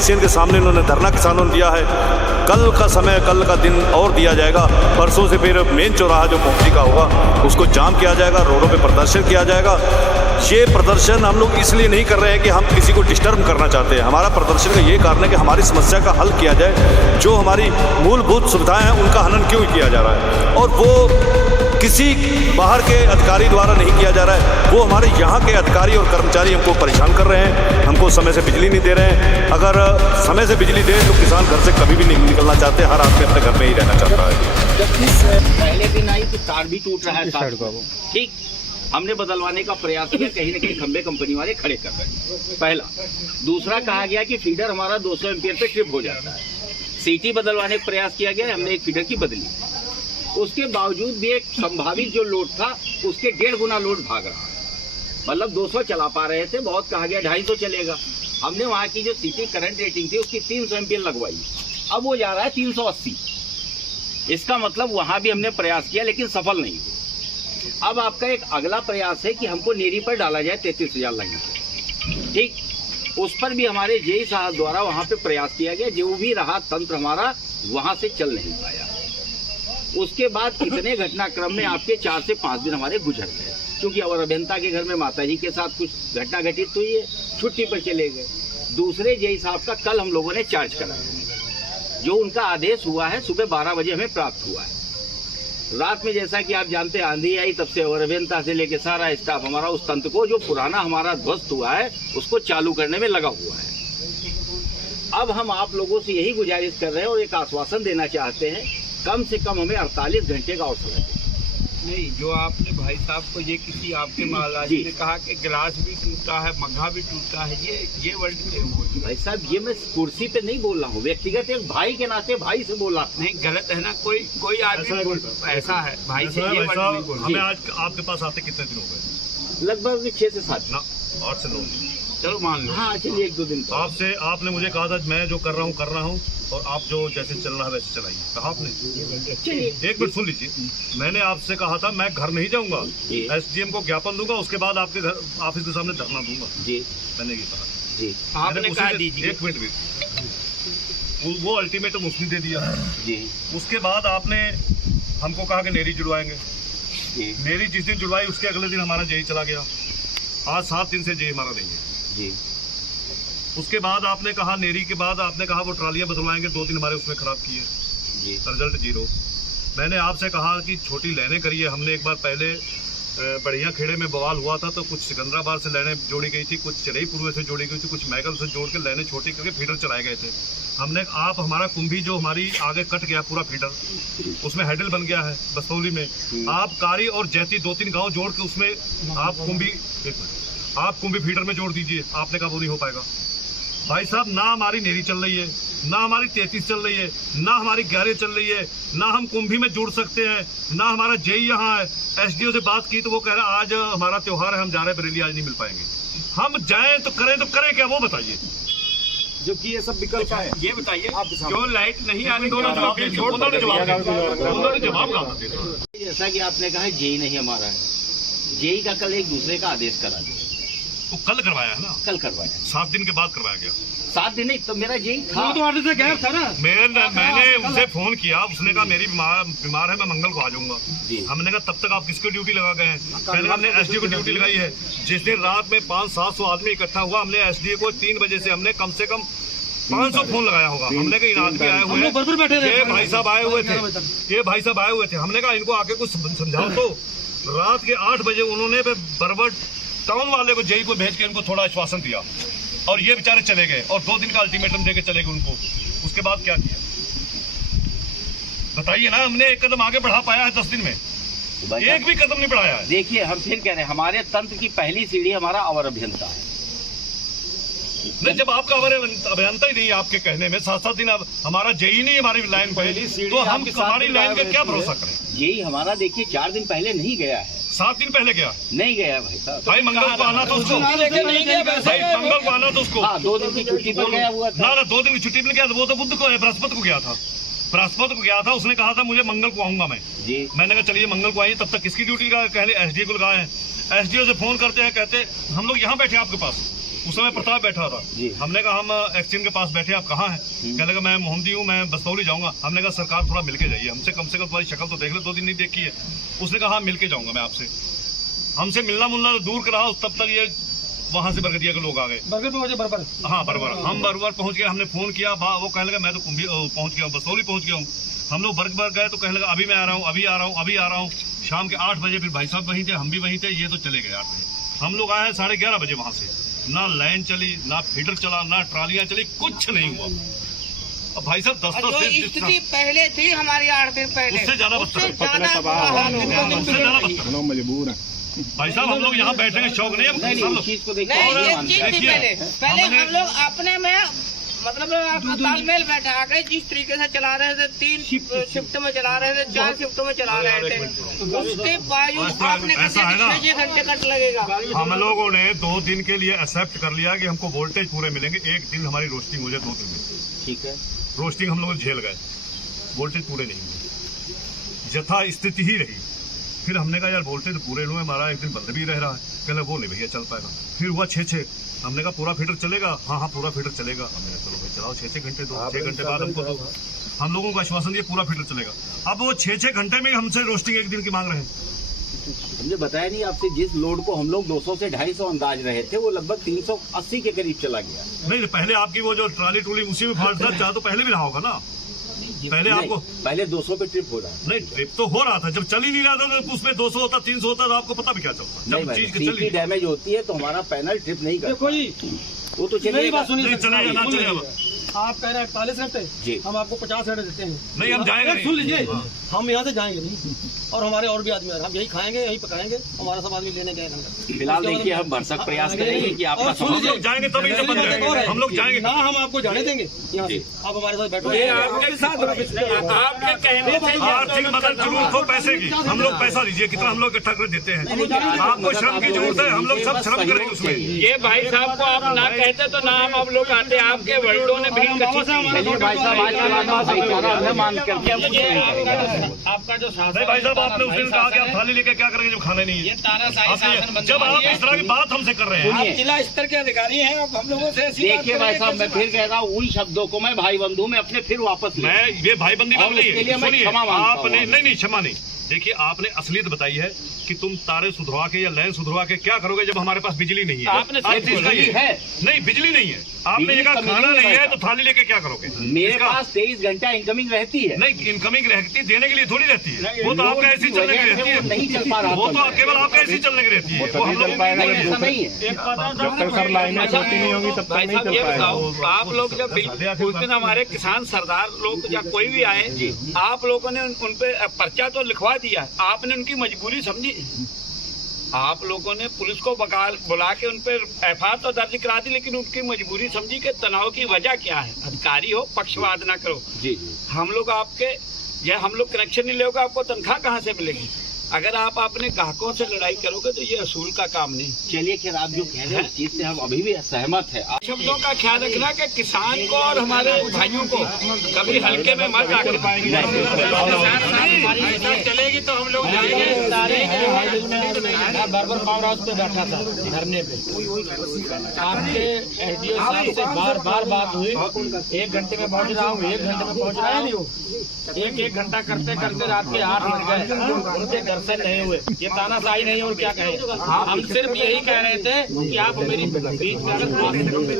Exchange के सामने इन्होंने धरना किसानों ने दिया है। कल का समय, कल का दिन और दिया जाएगा। परसों से फिर मेन चौराहा जो मोमची का होगा उसको जाम किया जाएगा, रोडों पे प्रदर्शन किया जाएगा। ये प्रदर्शन हम लोग इसलिए नहीं कर रहे हैं कि हम किसी को डिस्टर्ब करना चाहते हैं। हमारा प्रदर्शन का ये कारण है कि हमारी समस्या का हल किया जाए। जो हमारी मूलभूत सुविधाएं हैं उनका हनन क्यों किया जा रहा है, और वो किसी बाहर के अधिकारी द्वारा नहीं किया जा रहा है। वो हमारे यहाँ के अधिकारी और कर्मचारी हमको परेशान कर रहे हैं, हमको समय से बिजली नहीं दे रहे हैं। अगर समय से बिजली दें तो किसान घर से कभी भी नहीं निकलना चाहते, हर आदमी अपने घर में ही रहना चाहता है। पहले दिन आई कि तार भी टूट रहा है, ठीक, हमने बदलवाने का प्रयास किया, कहीं न कहीं खंबे कंपनी वाले खड़े कर रहे। पहला। दूसरा, कहा गया कि फीडर हमारा 200 एम्पियर पे ट्रिप हो जाता है। सीटी बदलवाने का प्रयास किया गया, हमने एक फीडर की बदली। उसके बावजूद भी एक संभावित जो लोड था उसके 1.5 गुना लोड भाग रहा है। मतलब 200 चला पा रहे थे, बहुत कहा गया 250 चलेगा। हमने वहाँ की जो सीटी करंट रेटिंग थी उसकी 300 एम्पियर लगवाई, अब वो जा रहा है 380। इसका मतलब वहाँ भी हमने प्रयास किया लेकिन सफल नहीं हुआ। अब आपका एक अगला प्रयास है कि हमको नेरी पर डाला जाए 33,000 लाइन पे, ठीक। उस पर भी हमारे जेई साहब द्वारा वहाँ पे प्रयास किया गया, जो भी रहा तंत्र हमारा वहाँ से चल नहीं पाया। उसके बाद इतने घटनाक्रम में आपके 4 से 5 दिन हमारे गुजर गए, क्योंकि और अभियंता के घर में माताजी के साथ कुछ घटना घटित हुई है, छुट्टी पर चले गए। दूसरे जेई साहब का कल हम लोगों ने चार्ज कराया, जो उनका आदेश हुआ है सुबह 12 बजे हमें प्राप्त हुआ है। रात में जैसा कि आप जानते हैं आंधी आई, तब से और अभियंता से लेकर सारा स्टाफ हमारा उस तंत्र को जो पुराना हमारा ध्वस्त हुआ है उसको चालू करने में लगा हुआ है। अब हम आप लोगों से यही गुजारिश कर रहे हैं और एक आश्वासन देना चाहते हैं, कम से कम हमें 48 घंटे का और समय दें। नहीं, जो आपने भाई साहब को ये किसी आपके महाराज ने कहा कि गिलास भी टूटा है, मग्घा भी टूटा है, ये वर्ड भाई साहब, ये मैं कुर्सी पे नहीं बोल रहा हूँ, व्यक्तिगत एक भाई के नाते भाई से बोला। नहीं, गलत है ना, कोई आदमी ऐसा है भाई से ये वर्ड नहीं बोल। हमें आज आपके पास आते कितने दिन हो गए? लगभग 6 से 7 ना, 8 से 9 दिन। चलो मान लो। हाँ चलिए, 1-2 दिन तो। आपने मुझे कहा था मैं जो कर रहा हूँ और आप जो जैसे चल रहा है वैसे चलाइए, कहा आपने। चलिए 1 मिनट सुन लीजिए, मैंने आपसे कहा था मैं घर नहीं जाऊंगा, एसडीएम को ज्ञापन दूंगा, उसके बाद आपके घर ऑफिस के सामने धरना दूंगा जी। मैंने ये कहा जी, आपने कहा दीजिए। 1 मिनट भी, वो अल्टीमेटम उसने दे दिया जी। उसके बाद आपने हमको कहा कि नेरी जुड़वाएंगे जी। नेरी जिस दिन जुड़वाई उसके अगले दिन हमारा जेई चला गया। आज 7 दिन से जेई हमारा नहीं है जी। उसके बाद आपने कहा, नेरी के बाद आपने कहा वो ट्रालियां बदलवाएंगे, 2 दिन हमारे उसमें खराब किए जी, रिजल्ट 0। मैंने आपसे कहा कि छोटी लाइनें करिए। हमने एक बार पहले बढ़िया खेड़े में बवाल हुआ था तो कुछ सिकंदराबाद से लाइनें जोड़ी गई थी, कुछ चरईपुर से जोड़ी गई थी, कुछ मैगल से जोड़ के लाइनें छोटी करके फीडर चलाए गए थे। हमने आप हमारा कुंभी जो हमारी आगे कट गया पूरा फीडर, उसमें हैंडल बन गया है बस्तौली में। आप कारी और जैती 2-3 गाँव जोड़ के उसमें आप कुंभी फीडर में जोड़ दीजिए। आपने कहा वो नहीं हो पाएगा। भाई साहब, ना हमारी नेरी चल रही है, ना हमारी 33 चल रही है, ना हमारी 11 चल रही है, ना हम कुंभी में जुड़ सकते हैं, ना हमारा जेई यहाँ है। एसडीओ से बात की तो वो कह रहा आज हमारा त्योहार है, हम जा रहे हैं बरेली, आज नहीं मिल पाएंगे। हम जाएं तो करें क्या, वो बताइए। जबकि ये सब विकल्प है, ये बताइए आप जो लाइट नहीं आने जैसा कि आपने कहा जेई नहीं हमारा है, जेई का कल एक दूसरे का आदेश करा दिया। तो कल करवाया है ना? कल करवाया, 7 दिन के बाद करवाया गया। 7 दिन नहीं तो मेरा जेई था, तो आर्डर से गैप था ना। मैंने उसे फोन किया, उसने कहा मेरी बीमार है, मैं मंगल को आ जाऊंगा। हमने कहा तब तक आप किसको ड्यूटी लगा गए हैं? पहले हमने एसडीओ को ड्यूटी लगाई है। जिस दिन रात में 500-700 आदमी इकट्ठा हुआ, हमने एसडीओ को 3 बजे से हमने कम से कम 500 फोन लगाया होगा। हमने कहा इन आदमी आए हुए हैं, ये भाई साहब आए हुए थे, हमने कहा इनको आके कुछ समझाओ। तो रात के 8 बजे उन्होंने बरबट टाउन वाले को जेई को भेज के इनको थोड़ा आश्वासन दिया और ये बेचारे चले गए और 2 दिन का अल्टीमेटम देके चले गए उनको। उसके बाद क्या किया बताइए ना? हमने एक कदम आगे बढ़ा पाया है 10 दिन में? एक भी कदम नहीं बढ़ाया है। देखिए, हम फिर कह रहे हैं, हमारे तंत्र की पहली सीढ़ी हमारा अवर अभियंता है। नहीं, जब आपका अभियंता ही नहीं आपके कहने में 7-7 दिन अब हमारा जेई नहीं हमारी लाइन पहली, तो हम हमारी लाइन का क्या भरोसा करें? जेई हमारा देखिए 4 दिन पहले नहीं गया है, 7 दिन पहले गया नहीं गया भाई साहब। भाई मंगल को आना था उसको, भाई मंगल को आना था उसको। 2 दिन की छुट्टी पर गया हुआ था ना 2 दिन की छुट्टी पर गया था। वो तो बुध को बृहस्पति को गया था, बृहस्पति को गया था। उसने कहा था मुझे मंगल को आऊंगा मैं जी। मैंने कहा चलिए मंगल को आइए। तब तक किसकी ड्यूटी का कहले एसडीओ को लगाए हैं। एसडीओ से फोन करते हैं, कहते हम लोग यहाँ बैठे आपके पास। उस समय प्रताप बैठा था। हमने कहा हम एक्सचेंज के पास बैठे, आप कहाँ हैं? कहने लगा मैं मोहम्मदी हूँ, मैं बस्तौली जाऊँगा। हमने कहा सरकार थोड़ा मिलके जाइए हमसे, कम से कम तुम्हारी शक्ल तो देख लो, 2 दिन नहीं देखी है। उसने कहा हाँ मिलके जाऊँगा मैं आपसे। हमसे मिलना मुलना दूर का रहा, तब तक ये वहाँ से बरगदिया के लोग आ गए। बरबर हाँ बरबर, हम बरबर पहुँच गए। हमने फोन किया, वो कहने लगा मैं तो पहुँच गया हूँ, बस्तौली पहुँच गया हूँ। हम लोग बरबर गए तो कहने लगा अभी मैं आ रहा हूँ, अभी आ रहा हूँ, अभी आ रहा हूँ। शाम के 8 बजे फिर भाई साहब वहीं थे, हम भी वहीं थे। ये तो चले गए 8 बजे। हम लोग आए 11:30 बजे वहाँ से। ना लाइन चली, ना फीडर चला, ना ट्रालियाँ चली, कुछ नहीं हुआ। अब भाई साहब 10 स्थिति पहले थी हमारी 8 दिन पहले, उससे ज्यादा उससे ज्यादा मजबूर है भाई साहब। हम लोग यहाँ बैठे हैं, शौक नहीं है। नहीं, ये चीज थी पहले हम लोग अपने में मतलब तालमेल बैठा आगे जिस तरीके से चला रहे थे, 3 शिफ्ट में चला रहे थे, 4 शिफ्टों में चला रहे थे, उसके बावजूद आपने कहा 6 घंटे कट लगेगा। हम लोगों ने 2 दिन के लिए एक्सेप्ट कर लिया कि हमको वोल्टेज पूरे मिलेंगे। 1 दिन हमारी रोस्टिंग हो जाए, 2 दिन में ठीक है। रोस्टिंग हम लोग झेल गए, वोल्टेज पूरे नहीं हुए, यथा स्थिति ही रही। फिर हमने कहा यार वोल्टेज पूरे हुए, हमारा 1 दिन बंद भी रह रहा है। कहले वो नहीं भैया चल पाएगा। फिर हुआ 6। हमने कहा पूरा फीडर चलेगा? हाँ पूरा फीडर चलेगा। हमने कहा चलो भाई चलाओ, 6 घंटे दो, 6 घंटे बाद हमको दो। हम लोगों को आश्वासन दिया पूरा फीडर चलेगा। अब वो 6 घंटे में हमसे रोस्टिंग 1 दिन की मांग रहे हैं। हमने बताया नहीं आपसे, जिस लोड को हम लोग 200 से 250 अंदाज रहे थे, वो लगभग 380 के करीब चला गया। नहीं पहले आपकी वो जो ट्राली टूली उसी में फॉल्ट था, चाहे तो पहले भी रहा होगा ना। पहले आपको पहले 200 पे ट्रिप हो रहा है। नहीं, ट्रिप तो हो रहा था, जब चल ही नहीं रहा था तो उसमें 200 होता, 300 होता, तो आपको पता भी क्या चलता। जब चीज सीपी डैमेज होती है तो हमारा पैनल ट्रिप नहीं करता। वो तो चलेगा, चलेगा ना चलेगा। आप कह रहे हैं 41 घंटे जी, हम आपको 50 घंटे देते हैं। नहीं हम जाएंगे, सुन लीजिए, हम यहाँ से जाएंगे नहीं, और हमारे और भी आदमी हम यही खाएंगे, यही पकाएंगे, हमारा सब आदमी लेने गए। फिलहाल देखिए हम भरसक प्रयास करेंगे कि आपका हम लोग जाएंगे तभी तो बन जाएंगे। हम लोग जाएंगे ना, हम आपको जाने देंगे यहाँ से, आप हमारे साथ बैठो। आपके कहने से आर्थिक मदद जरूरत हो पैसे की, हम लोग पैसा लीजिए, कितना हम लोग इकट्ठा कर देते हैं। आपको श्रम की जरूरत है, हम लोग सब श्रम करेंगे उसमें। ये भाई साहब को आप ना कहते तो ना हम लोग आते। आपके वर्ल्डों ने भीड़ कच्ची चलिए भाई साहब, आज के बाद भाईचारा हमें मान करके हम कुछ नहीं करेंगे। आपका जो नहीं भाई साहब, आपने उस दिन कहा कि आप थाली लेके क्या करेंगे जब खाना नहीं है। जब आप इस तरह की बात हमसे कर रहे हैं, जिला स्तर के अधिकारी हैं, अब हम लोगों से देखिए भाई साहब, मैं फिर कह रहा हूँ, उन शब्दों को मैं भाई बंधु में अपने फिर वापस ले। मैं ये भाई बंदी बात नहीं उसके लिए है। मैं सुनिए, क्षमा मांगता हूं। आपने नहीं क्षमा नहीं। देखिए आपने असलियत बताई है कि तुम तारे सुधरवा के या लाइन सुधरवा के क्या करोगे जब हमारे पास बिजली नहीं है। आपने बिजली है, नहीं बिजली नहीं है। आपने ये कहा खाना नहीं है तो थाली लेके क्या करोगे? मेरे पास 23 घंटा इनकमिंग रहती है। नहीं, इनकमिंग रहती देने के लिए थोड़ी रहती है, वो तो आपका ऐसी चलने की रहती है। नहीं चल पा रहा, वो तो केवल आपका ऐसी चलने की रहती है, वो हम लोग ऐसा नहीं है। जब तक सर लाइनें छोटी नहीं होंगी तब तक नहीं चल पाएगा। आप लोग जब उस दिन हमारे किसान सरदार लोग या कोई भी आए, आप लोगों ने उन पे पर्चा तो लिखवा दिया, आपने उनकी मजबूरी समझी। आप लोगों ने पुलिस को बुला के उन पर एफआईआर तो दर्ज करा दी, लेकिन उनकी मजबूरी समझी कि तनाव की वजह क्या है। अधिकारी हो, पक्षवाद ना करो। जी हम लोग आपके हम लोग कनेक्शन नहीं लोगे, आपको तनख्वाह कहाँ से मिलेगी? अगर आप अपने ग्राहकों से लड़ाई करोगे तो ये असूल का काम नहीं। चलिए खैर, आप जो कह रहे हैं उस चीज से हम अभी भी सहमत है। शब्दों का ख्याल रखना कि किसान को और हमारे भाइयों को कभी हल्के में मत आकर पाएंगे। चलेगी तो हम लोग बर्बर पावर हाउस पे बैठा था धरने पे, आपके एसडीओ साहब से बार बात हुई, 1 घंटे में पहुंच रहा हूँ, 1 घंटे में पहुंच रहा हूँ। 1 घंटा करते करते रात के 8 बज गए, उनके दर्शन नहीं हुए। ये तानाशाही नहीं, और क्या कहें। हम सिर्फ यही कह रहे थे कि आप मेरी बीच में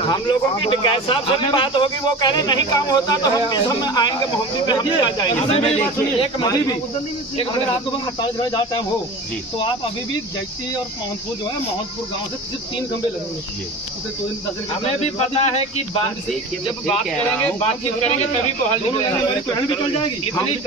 हम लोगों की टिकैत साहब से भी बात होगी, वो कह रहे नहीं काम होता तो हम भी समय आएंगे, मोहम्मदी पे हम भी आ जाएंगे। एक अगर आपके पास 48 घंटे ज़्यादा टाइम हो तो आप अभी भी जैती और मोहनपुर जो है, मोहनपुर गांव से सिर्फ 3 खंबे लगेंगे। हमें भी पता है कि जब बात करेंगे, बातचीत करेंगे तभी तो हल निकलेगा।